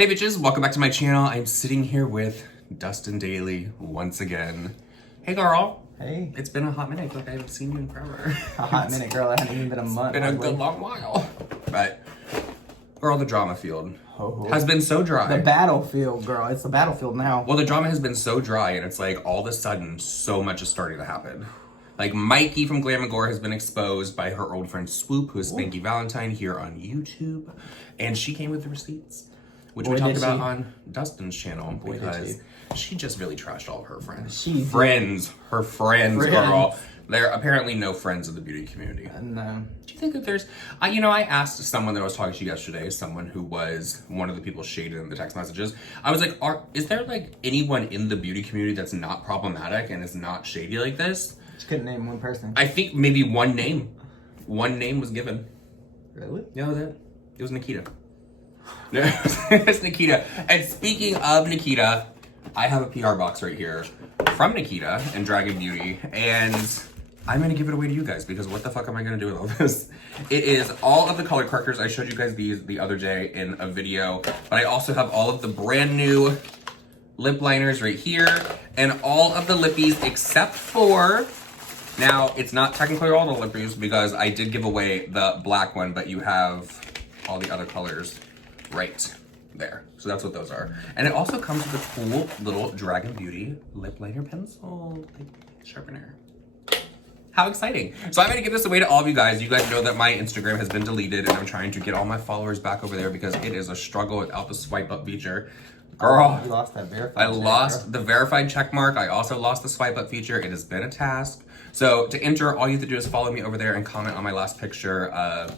Hey bitches, welcome back to my channel. I'm sitting here with Dustin Daly once again. Hey girl. Hey. It's been a hot minute. I feel like I haven't seen you in forever. A hot minute, girl. It hasn't even been a month. It's been a good long while. But, girl, the drama field has been so dry. The battlefield, girl. It's the battlefield now. Well, the drama has been so dry, and it's like all of a sudden, so much is starting to happen. Like, Mykie from Glam&Gore has been exposed by her old friend Swoop, who is Spanky Valentine here on YouTube. And she came with the receipts, which we talked about on Dustin's channel, because she just really trashed all of her friends. Her friends, girl. They're apparently no friends of the beauty community. No. Do you think that there's... I asked someone that I was talking to yesterday, someone who was one of the people shaded in the text messages. I was like, is there, like, anyone in the beauty community that's not problematic and is not shady like this? She couldn't name one person. I think maybe one name. One name was given. Really? Yeah, that was it. It was Nikita. It's Nikita. And speaking of Nikita, I have a PR box right here from Nikita and Dragon Beauty, and I'm gonna give it away to you guys because what the fuck am I gonna do with all this? It is all of the color correctors. I showed you guys these the other day in a video, but I also have all of the brand new lip liners right here and all of the lippies except for, now it's not technically all the lippies because I did give away the black one, but you have all the other colors right there. So that's what those are. And it also comes with a cool little Dragon Beauty lip liner pencil sharpener. How exciting. So I'm gonna give this away to all of you guys. You guys know that my Instagram has been deleted and I'm trying to get all my followers back over there because it is a struggle without the swipe up feature. Girl, you lost that verified I lost the verified check mark. I also lost the swipe up feature. It has been a task. So to enter, all you have to do is follow me over there and comment on my last picture. A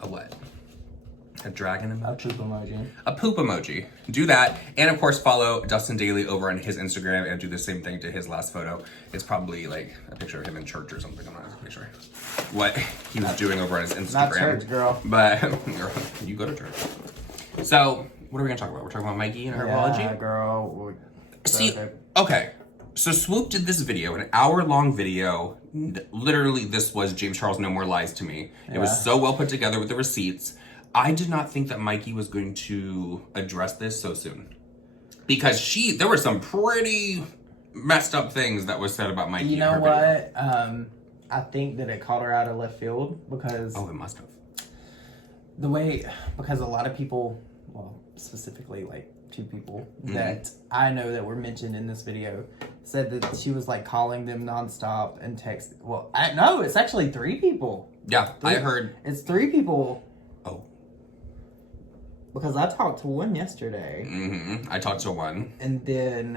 what? A dragon emoji? A poop emoji. A poop emoji. Do that. And of course, follow Dustin Daly over on his Instagram and do the same thing to his last photo. It's probably like a picture of him in church or something. I'm not exactly sure what he was doing over on his Instagram. Not church, girl. But girl, you go to church. So, what are we going to talk about? We're talking about Mykie and herbology? Yeah, girl. See, okay. So Swoop did this video, an hour-long video. Literally, this was James Charles No More Lies to me. It was so well put together with the receipts. I did not think that Mykie was going to address this so soon. Because there were some pretty messed up things that was said about Mykie. You know what? I think that it caught her out of left field because... Oh, it must have. Because a lot of people, well, specifically like two people that I know that were mentioned in this video said that she was like calling them nonstop and text. Well, no, it's actually three people. Yeah, I heard. It's three people. Oh. Because I talked to one yesterday. I talked to one. And then,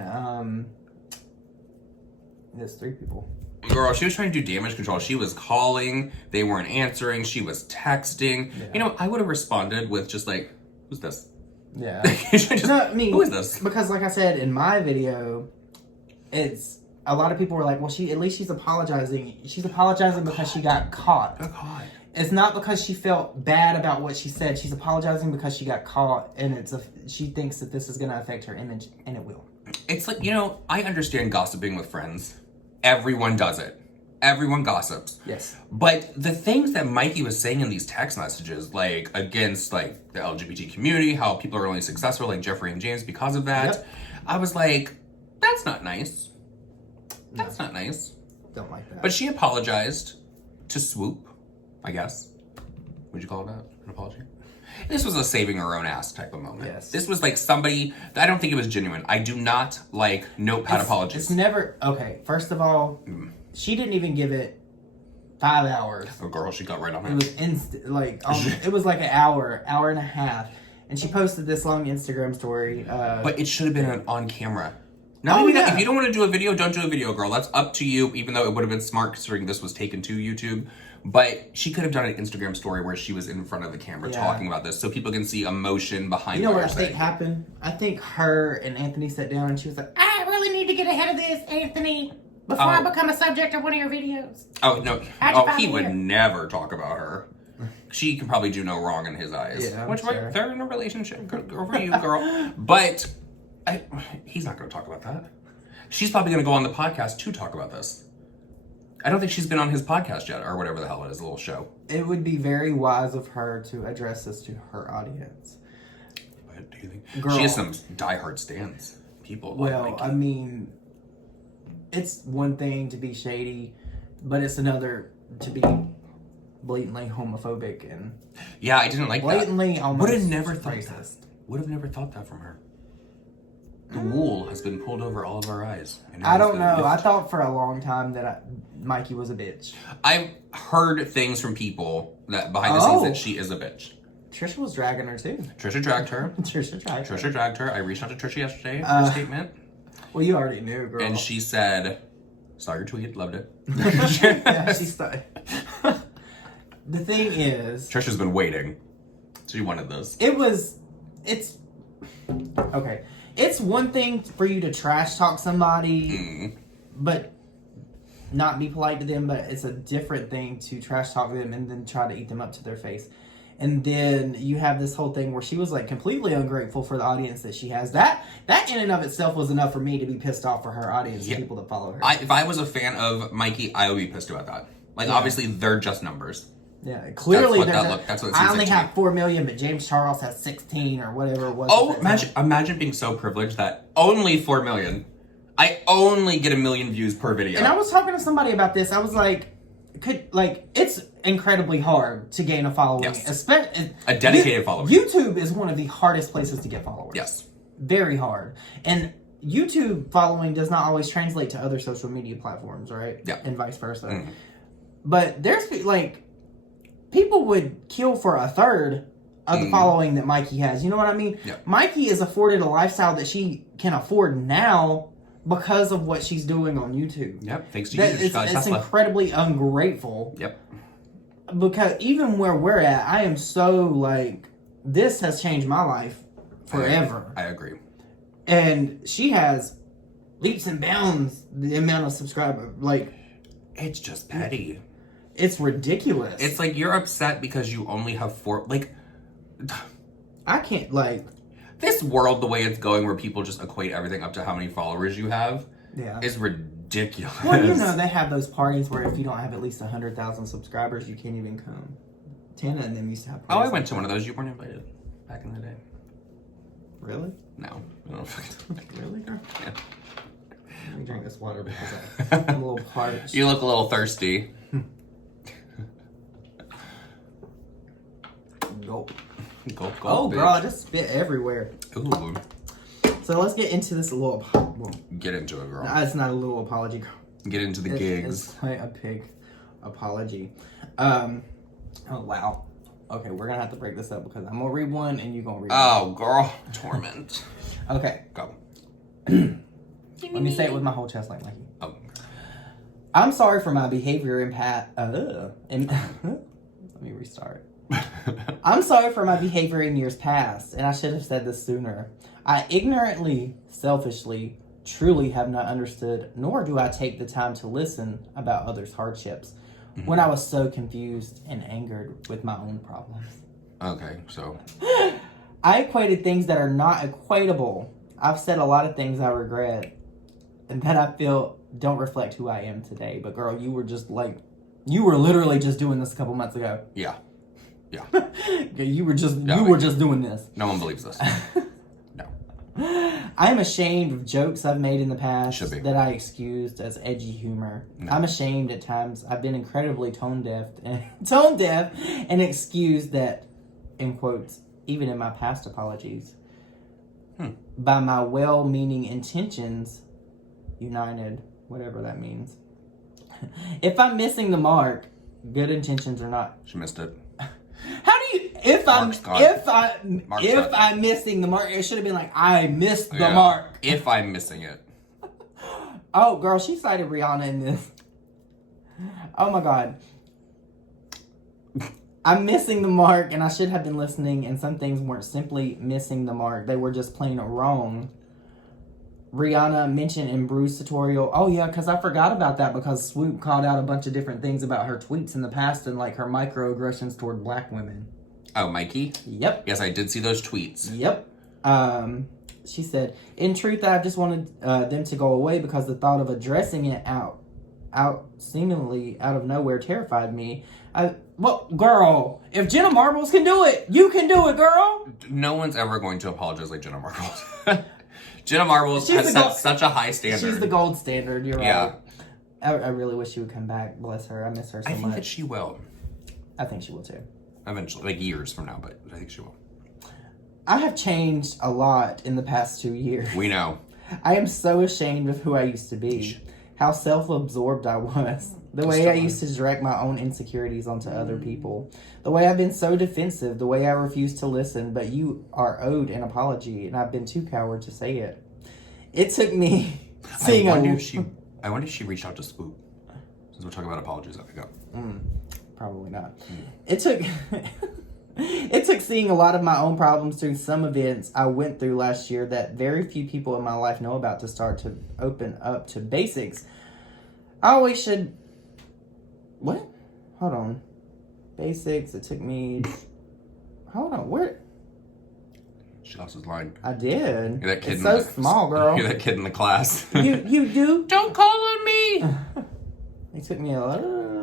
there's three people. Girl, she was trying to do damage control. She was calling. They weren't answering. She was texting. Yeah. You know, I would have responded with just like, who's this? Yeah. Who is this? Because like I said, in my video, it's, a lot of people were like, well, at least she's apologizing. She's apologizing because she got caught. It's not because she felt bad about what she said. She's apologizing because she got caught, and she thinks that this is going to affect her image, and it will. It's like, I understand gossiping with friends. Everyone does it. Everyone gossips. Yes. But the things that Mykie was saying in these text messages, like against like the LGBT community, how people are only successful, like Jeffrey and James, because of that, I was like, that's not nice. That's not nice. Don't like that. But she apologized to Swoop, I guess. Would you call it that? An apology? This was a saving her own ass type of moment. Yes. This was like somebody, I don't think it was genuine. I do not like notepad apologies. It's never, okay, first of all, she didn't even give it 5 hours. Oh girl, she got right on it. It was instant, like, it was like an hour and a half. And she posted this long Instagram story. But it should have been on camera. If you don't want to do a video, don't do a video, girl. That's up to you, even though it would have been smart considering this was taken to YouTube. But she could have done an Instagram story where she was in front of the camera talking about this so people can see emotion behind what I think happened? I think her and Anthony sat down and she was like, I really need to get ahead of this, Anthony, before I become a subject of one of your videos. Oh, no. He would never talk about her. She can probably do no wrong in his eyes. Yeah, they're in a relationship. Good for you, girl. But he's not going to talk about that. She's probably going to go on the podcast to talk about this. I don't think she's been on his podcast yet, or whatever the hell it is, a little show. It would be very wise of her to address this to her audience. it, do you think? Girl. She has some diehard stands. People love Well, Mykie. I mean, it's one thing to be shady, but it's another to be blatantly homophobic and Yeah, I didn't like blatantly that. almost Would have never thought racist. that. Would have never thought that from her. The wool has been pulled over all of our eyes. And it I has don't been know. I lifted. thought for a long time that Mykie was a bitch. I've heard things from people that behind the scenes that she is a bitch. Trisha was dragging her too. Trisha dragged her. Trisha dragged her. I reached out to Trisha yesterday for a statement. Well, you already knew, girl. And she said, saw your tweet, loved it. Yeah, she started. The thing is, Trisha's been waiting. She wanted this. It's okay. It's one thing for you to trash talk somebody, but not be polite to them, but it's a different thing to trash talk them and then try to eat them up to their face. And then you have this whole thing where she was like completely ungrateful for the audience that she has. That in and of itself was enough for me to be pissed off for her audience and people that follow her. If I was a fan of Mykie, I would be pissed about that. Like, obviously, they're just numbers. Yeah, clearly that's what it seems I only like to have me. 4 million, but James Charles has 16 or whatever it was. Oh, imagine being so privileged that only 4 million. I only get 1 million views per video. And I was talking to somebody about this. I was like, it's incredibly hard to gain a following. Yes. Especially A dedicated following. YouTube is one of the hardest places to get followers. Yes. Very hard. And YouTube following does not always translate to other social media platforms, right? Yeah. And vice versa. But there's people would kill for a third of the following that Mykie has. You know what I mean? Yeah. Mykie is afforded a lifestyle that she can afford now because of what she's doing on YouTube. Yep. Thanks to you. It's incredibly ungrateful. Yep. Because even where we're at, I am so this has changed my life forever. I agree. And she has leaps and bounds the amount of subscribers. It's just petty. It's ridiculous. It's like you're upset because you only have 4. I can't This world, the way it's going, where people just equate everything up to how many followers you have, yeah. is ridiculous. Well, they have those parties where if you don't have at least 100,000 subscribers, you can't even come. Tana and them used to have Oh, parties. I went to one of those. You weren't invited back in the day. Really? No. Really, girl? Yeah. Let me drink this water because I'm a little parched. You look a little thirsty. Gulp. Gulp, gulp, Oh, bitch. girl, I just spit everywhere. Ooh. So let's get into this little... Get into it, girl. It's not a little apology, girl. Get into the gigs. It's like a pig apology. Oh, wow. Okay, we're going to have to break this up because I'm going to read one and you're going to read one. Oh, girl. Torment. Okay. Go. Let me say it with my whole chest like Mykie. Oh. I'm sorry for my behavior in let me restart. I'm sorry for my behavior in years past, and I should have said this sooner. I ignorantly, selfishly, truly have not understood, nor do I take the time to listen about others' hardships when I was so confused and angered with my own problems. Okay, so. I equated things that are not equatable. I've said a lot of things I regret and that I feel don't reflect who I am today. But girl, you were literally just doing this a couple months ago. Yeah. Yeah. You were just doing this. No one believes this. No. I am ashamed of jokes I've made in the past Should be. that I excused as edgy humor. No. I'm ashamed at times I've been incredibly tone deaf and excused that, in quotes, even in my past apologies, by my well-meaning intentions, united, whatever that means. If I'm missing the mark, good intentions or not. She missed it. How do you? If I'm missing the mark, it should have been like I missed the mark. If I'm missing it. Oh, girl, she cited Rihanna in this. Oh my God. I'm missing the mark, and I should have been listening, and some things weren't simply missing the mark. They were just plain wrong. Rihanna mentioned in Bruce's tutorial. Oh, yeah, because I forgot about that because Swoop called out a bunch of different things about her tweets in the past and, her microaggressions toward black women. Oh, Mykie? Yep. Yes, I did see those tweets. Yep. She said, in truth, I just wanted them to go away because the thought of addressing it out seemingly out of nowhere terrified me. Well, girl, if Jenna Marbles can do it, you can do it, girl. No one's ever going to apologize like Jenna Marbles. Jenna Marbles has set such a high standard. She's the gold standard. You're yeah. right. I really wish she would come back. Bless her. I miss her so much. I think that she will. I think she will too. Eventually, like years from now, but I think she will. I have changed a lot in the past 2 years. We know. I am so ashamed of who I used to be. How self-absorbed I was. The way I used to direct my own insecurities onto other people. The way I've been so defensive. The way I refuse to listen. But you are owed an apology, and I've been too coward to say it. It took me seeing I wonder if she reached out to Swoop. Since we're talking about apologies, I go. Probably not. It took it took seeing a lot of my own problems through some events I went through last year that very few people in my life know about to start to open up to basics. I always should... What? Hold on. Basics, it took me... Hold on, where... She lost his line. I did. You're that kid it's so small, girl. You're that kid in the class. You do? Don't call on me! It took me a little...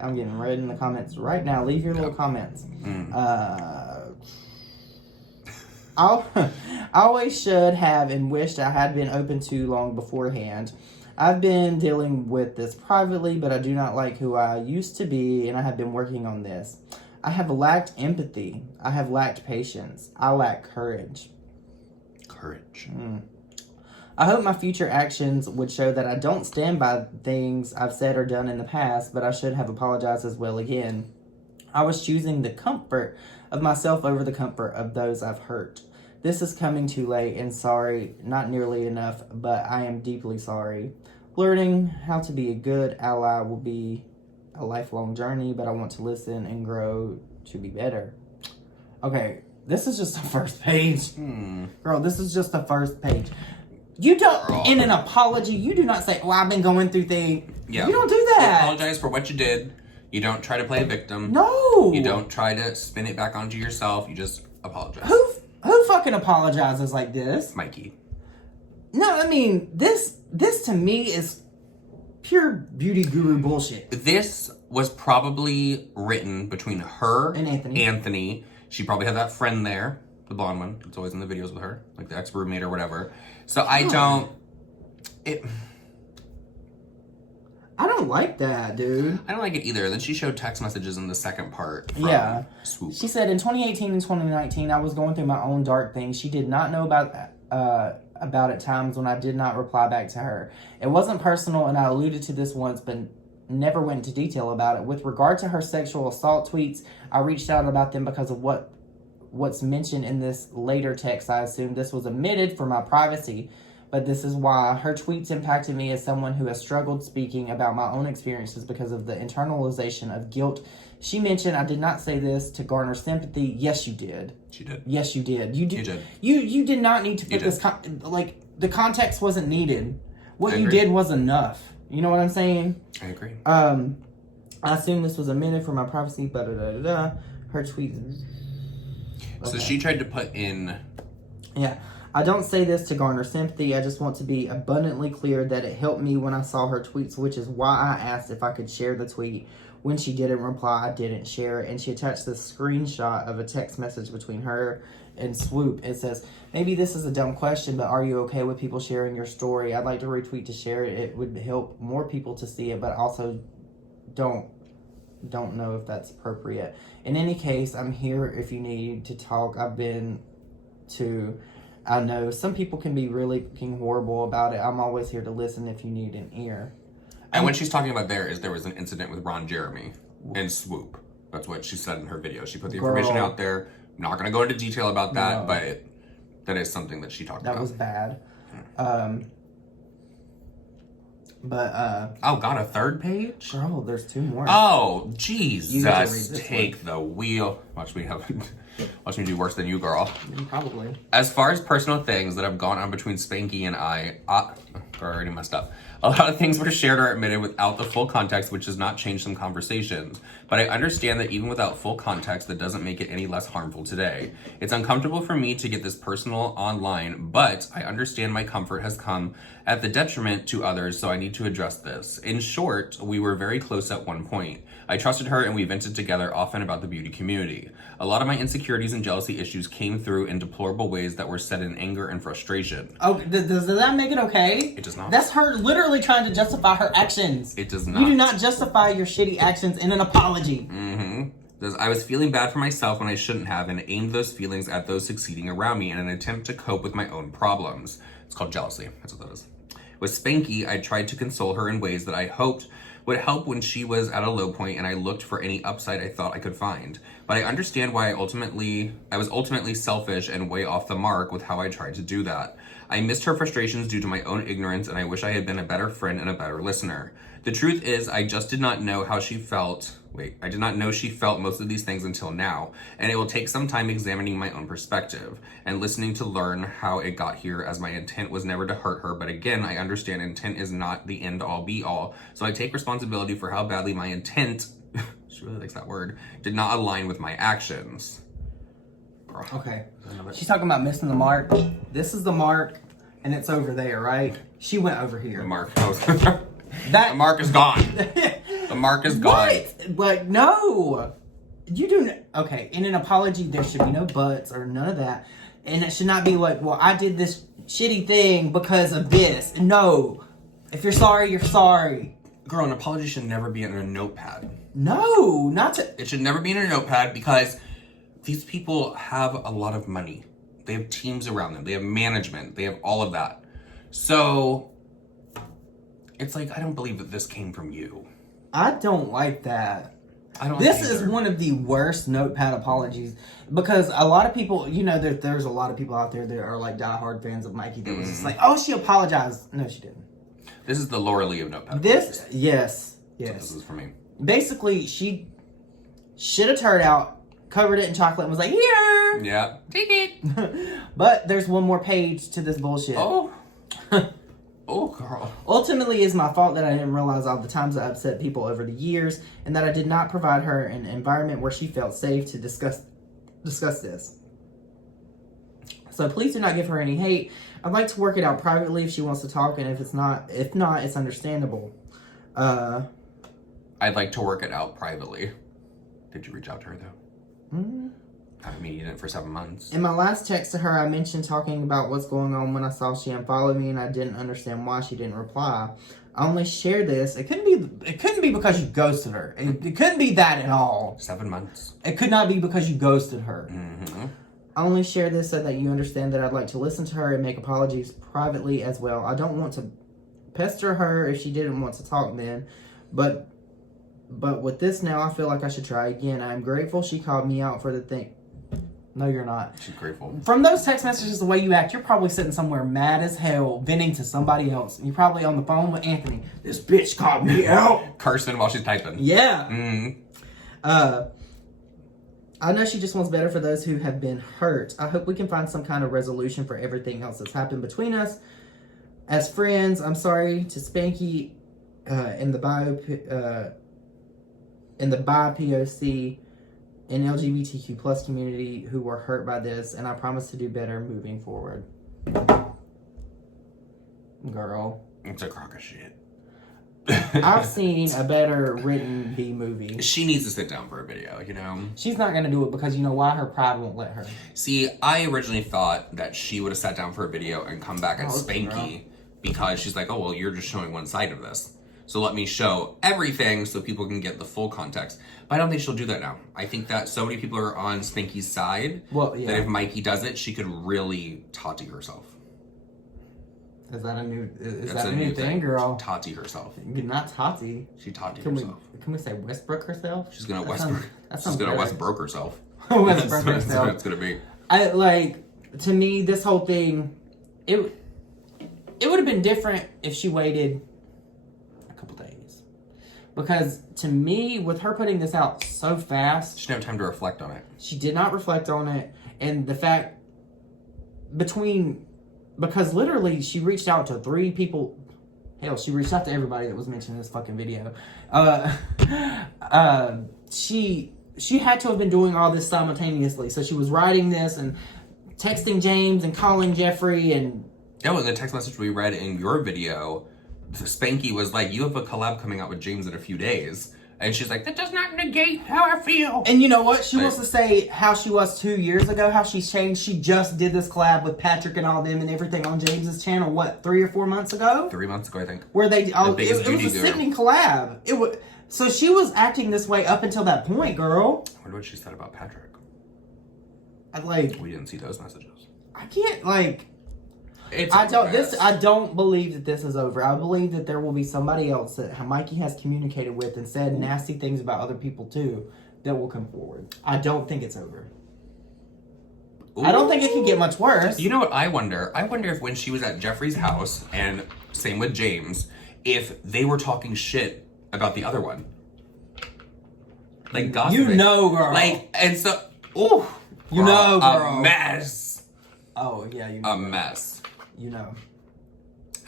I'm getting red in the comments right now. Leave your little comments. I always should have and wished I had been open to long beforehand. I've been dealing with this privately, but I do not like who I used to be, and I have been working on this. I have lacked empathy. I have lacked patience. I lack courage. Courage. I hope my future actions would show that I don't stand by things I've said or done in the past, but I should have apologized as well again. I was choosing the comfort of myself over the comfort of those I've hurt. This is coming too late, and sorry, not nearly enough, but I am deeply sorry. Learning how to be a good ally will be a lifelong journey, but I want to listen and grow to be better. Okay, this is just the first page. Girl, this is just the first page. You don't, in an apology, you do not say, well, I've been going through things. Yeah. You don't do that. You apologize for what you did. You don't try to play a victim. No. You don't try to spin it back onto yourself. You just apologize. Who fucking apologizes like this? Mykie. No, I mean, this to me is pure beauty guru bullshit. This was probably written between her and Anthony. She probably had that friend there, the blonde one. It's always in the videos with her, like the ex-roommate or whatever. So I don't like that, dude. I don't like it either. Then she showed text messages in the second part from Swoop. She said, in 2018 and 2019, I was going through my own dark things. She did not know about at times when I did not reply back to her. It wasn't personal, and I alluded to this once, but never went into detail about it. With regard to her sexual assault tweets, I reached out about them because of what's mentioned in this later text. I assumed this was omitted for my privacy, but this is why. Her tweets impacted me as someone who has struggled speaking about my own experiences because of the internalization of guilt. She mentioned I did not say this to garner sympathy. Yes, you did. She did. Yes, you did. You did. You did. You did not need to put this... the context wasn't needed. What you did was enough. You know what I'm saying? I agree. I assume this was omitted for my privacy, but her tweets... Okay. So she tried to put in... Yeah. I don't say this to garner sympathy. I just want to be abundantly clear that it helped me when I saw her tweets, which is why I asked if I could share the tweet. When she didn't reply, I didn't share it. And she attached this screenshot of a text message between her and Swoop. It says, maybe this is a dumb question, but are you okay with people sharing your story? I'd like to retweet to share it. It would help more people to see it, but also don't know if that's appropriate. In any case, I'm here if you need to talk. I know some people can be really fucking horrible about it. I'm always here to listen if you need an ear. And what she's talking about there was an incident with Ron Jeremy and Swoop. That's what she said in her video. She put the information out there. I'm not going to go into detail about that, but that is something that she talked about. That was bad. Oh, God, a third page? Girl, there's two more. Oh, Jesus. Take the wheel. Watch me do worse than you, girl. Probably. As far as personal things that have gone on between Spanky and I already messed up. A lot of things were shared or admitted without the full context, which does not change some conversations. But I understand that even without full context, that doesn't make it any less harmful today. It's uncomfortable for me to get this personal online, but I understand my comfort has come at the detriment to others, so I need to address this. In short, we were very close at one point. I trusted her and we vented together often about the beauty community. A lot of my insecurities and jealousy issues came through in deplorable ways that were said in anger and frustration. Oh, does that make it okay? It does not. That's her literally trying to justify her actions. It does not. You do not justify your shitty actions in an apology. I was feeling bad for myself when I shouldn't have and aimed those feelings at those succeeding around me in an attempt to cope with my own problems. It's called jealousy. That's what that is. With Spanky, I tried to console her in ways that I hoped would help when she was at a low point, and I looked for any upside I thought I could find. But I understand why I was ultimately selfish and way off the mark with how I tried to do that. I missed her frustrations due to my own ignorance, and I wish I had been a better friend and a better listener. The truth is, I just did not know how she felt. I did not know she felt most of these things until now, and it will take some time examining my own perspective and listening to learn how it got here, as my intent was never to hurt her. But again, I understand intent is not the end all be all, so I take responsibility for how badly my intent, she really likes that word, did not align with my actions. Okay. She's talking about missing the mark. This is the mark, and it's over there, right? She went over here. The mark. The mark is gone. The mark is gone. What? But no. You do. Okay, in an apology, there should be no buts or none of that. And it should not be like, well, I did this shitty thing because of this. No. If you're sorry, you're sorry. Girl, an apology should never be in a notepad. No, not to. It should never be in a notepad because these people have a lot of money. They have teams around them. They have management. They have all of that. So it's like, I don't believe that this came from you. I don't like that. I don't. This is one of the worst notepad apologies because a lot of people, you know, there's a lot of people out there that are like diehard fans of Mykie that was just like, oh, she apologized. No, she didn't. This is the Laura Lee of notepad. Yes. So this is for me. Basically, she shit a turd out, covered it in chocolate, and was like, here. Yeah, take it. But there's one more page to this bullshit. Oh. Oh, girl. Ultimately, it's my fault that I didn't realize all the times I upset people over the years and that I did not provide her an environment where she felt safe to discuss this. So please do not give her any hate. I'd like to work it out privately if she wants to talk, and if not, it's understandable. I'd like to work it out privately. Did you reach out to her, though? I mean, you didn't for 7 months. In my last text to her, I mentioned talking about what's going on when I saw she unfollowed me, and I didn't understand why she didn't reply. I only shared this. It couldn't be because you ghosted her. It couldn't be that at all. 7 months. It could not be because you ghosted her. Mm-hmm. I only share this so that you understand that I'd like to listen to her and make apologies privately as well. I don't want to pester her if she didn't want to talk then, but with this now, I feel like I should try again. I'm grateful she called me out for the thing. No, you're not. She's grateful. From those text messages, the way you act, you're probably sitting somewhere mad as hell, venting to somebody else. You're probably on the phone with Anthony. This bitch called me out. Cursing while she's typing. Yeah. Mm-hmm. I know she just wants better for those who have been hurt. I hope we can find some kind of resolution for everything else that's happened between us. As friends, I'm sorry to Spanky in the BIPOC and LGBTQ plus community who were hurt by this, and I promise to do better moving forward. Girl. It's a crock of shit. I've seen a better written B movie. She needs to sit down for a video, you know? She's not going to do it because you know why? Her pride won't let her. See, I originally thought that she would have sat down for a video and come back at Spanky because she's like, oh, well, you're just showing one side of this. So let me show everything so people can get the full context. But I don't think she'll do that now. I think that so many people are on Spanky's side that if Mykie does it, she could really tati herself. Is that a new thing, girl? Tati herself. Not Tati. She tati herself. Can we say Westbrook herself? She's gonna Westbrook herself. Westbrook herself. That's what it's gonna be. To me, this whole thing, it would have been different if she waited a couple days. Because to me, with her putting this out so fast, she didn't have time to reflect on it. She did not reflect on it, and the fact because literally she reached out to 3 people, Hell, she reached out to everybody that was mentioned in this fucking video. She had to have been doing all this simultaneously. So she was writing this and texting James and calling Jeffree and... Yeah, well, the text message we read in your video, Spanky was like, you have a collab coming out with James in a few days. And she's like, that does not negate how I feel. And you know what? She wants to say how she was 2 years ago, how she's changed. She just did this collab with Patrick and all them and everything on James's channel, what, 3 or 4 months ago? 3 months ago, I think. Where they, it was a sickening collab. So she was acting this way up until that point, girl. I wonder what she said about Patrick. We didn't see those messages. I can't, It's I don't believe that this is over. I believe that there will be somebody else that Mykie has communicated with and said nasty things about other people too that will come forward. I don't think it's over. Ooh. I don't think it can get much worse. You know what I wonder? I wonder if when she was at Jeffree's house, and same with James, if they were talking shit about the other one. Like gossiping. You know, girl. And so, ooh. You know, girl. A mess. Oh, yeah, you know. A mess. You know.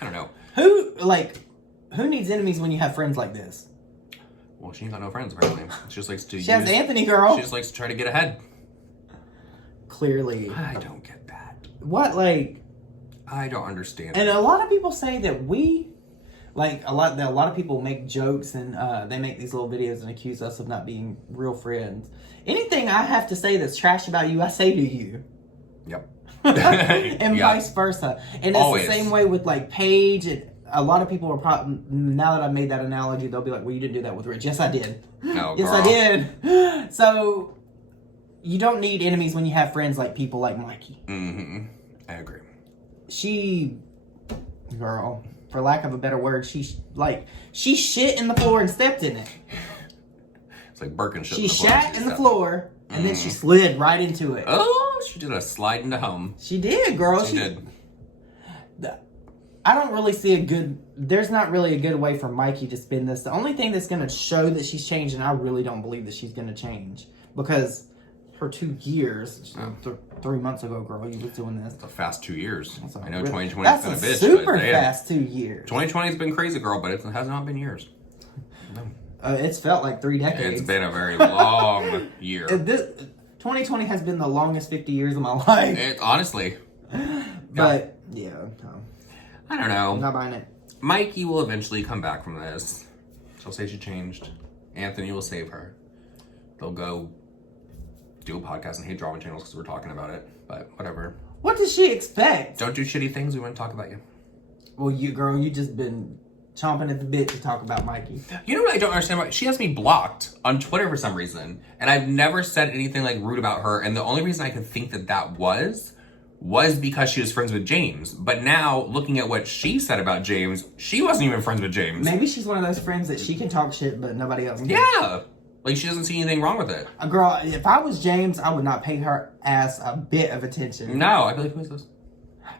I don't know. Who needs enemies when you have friends like this? Well, she ain't got no friends, apparently. She just likes to She has Anthony, girl. She just likes to try to get ahead. Clearly. I don't get that. What, I don't understand. And a lot of people say that a lot of people make jokes and they make these little videos and accuse us of not being real friends. Anything I have to say that's trash about you, I say to you. Yep. And vice versa. And it's always the same way with Paige. And a lot of people are probably, now that I've made that analogy, they'll be like, well, you didn't do that with Rich. Yes, I did. No, yes, girl. I did. So you don't need enemies when you have friends like people like Mykie. Mm-hmm. I agree. Girl, for lack of a better word, she shit in the floor and stepped in it. It's like Birkin shit. She shat in the floor and then she slid right into it. Oh, she did a slide into home. She did, girl. She did. I don't really see there's not really a good way for Mykie to spin this. The only thing that's going to show that she's changed, and I really don't believe that she's going to change, because her 2 years, 3 months ago, girl, you was doing this. It's a fast 2 years. I know 2020's been a bitch. That's a super fast 2 years. 2020's been crazy, girl, but it has not been years. No. It's felt like 3 decades. It's been a very long year. 2020 has been the longest 50 years of my life. Honestly. But, yeah, no. I don't know. I'm not buying it. Mykie will eventually come back from this. She'll say she changed. Anthony will save her. They'll go do a podcast and hate drama channels because we're talking about it. But whatever. What does she expect? Don't do shitty things. We want to talk about you. Well, you just been chomping at the bit to talk about Mykie. You know what I don't understand? She has me blocked on Twitter for some reason. And I've never said anything rude about her. And the only reason I could think that was because she was friends with James. But now, looking at what she said about James, she wasn't even friends with James. Maybe she's one of those friends that she can talk shit, but nobody else can. Yeah. She doesn't see anything wrong with it. Girl, if I was James, I would not pay her ass a bit of attention. No, I believe who is this?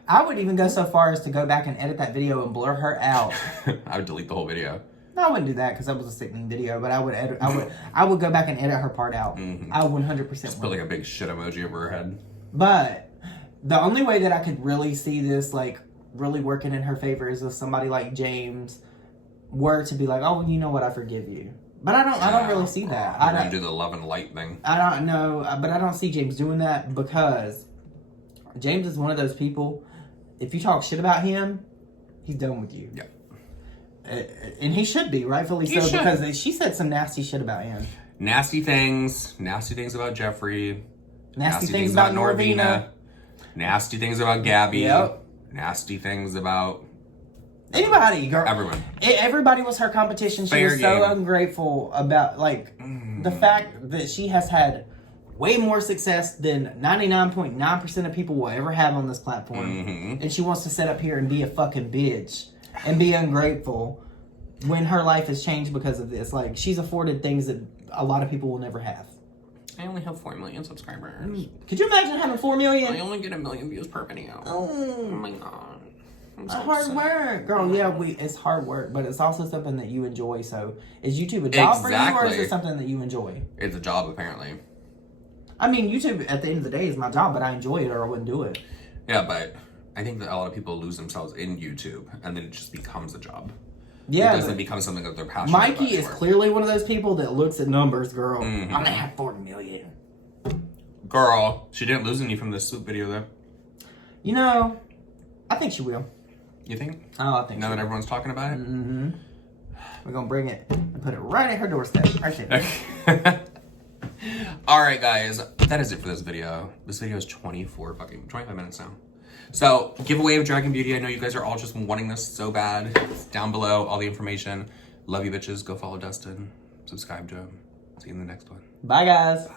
I would even go so far as to go back and edit that video and blur her out. I would delete the whole video. No, I wouldn't do that because that was a sickening video. But I would go back and edit her part out. Mm-hmm. I 100% Just put a big shit emoji over her head. But the only way that I could really see this really working in her favor is if somebody like James were to be like, oh, you know what, I forgive you. But I don't really see that. I don't do the love and light thing. I don't know, but I don't see James doing that because James is one of those people. If you talk shit about him, he's done with you. Yeah. And he should be, rightfully so, because she said some nasty shit about him. Nasty things about Jeffree. Nasty things about Norvina. Nasty things about Gabby. Yep. Nasty things about anybody, girl. Everyone. Everybody was her competition. She was so ungrateful about the fact that she has had way more success than 99.9% of people will ever have on this platform. Mm-hmm. And she wants to sit up here and be a fucking bitch and be ungrateful when her life has changed because of this. She's afforded things that a lot of people will never have. I only have 4 million subscribers. Could you imagine having 4 million? I only get 1 million views per video. Oh my god. It's hard work. Girl, yeah, it's hard work, but it's also something that you enjoy. So, is YouTube a job for you, or is it something that you enjoy? It's a job, apparently. I mean, YouTube, at the end of the day, is my job, but I enjoy it or I wouldn't do it. Yeah, but I think that a lot of people lose themselves in YouTube, and then it just becomes a job. Yeah, it doesn't become something that they're passionate about. Mykie is clearly one of those people that looks at numbers, girl. Mm-hmm. I'm gonna have 40 million. Girl, she didn't lose any from this soup video, though. You know, I think she will. You think? Oh, I think now so. that everyone's talking about it? Mm-hmm. We're gonna bring it and put it right at her doorstep. Right there. All right, guys, that is it for this video. This video is 25 minutes now. So, giveaway of Dragon Beauty. I know you guys are all just wanting this so bad. It's down below, all the information. Love you, bitches. Go follow Dustin. Subscribe to him. See you in the next one. Bye, guys. Bye.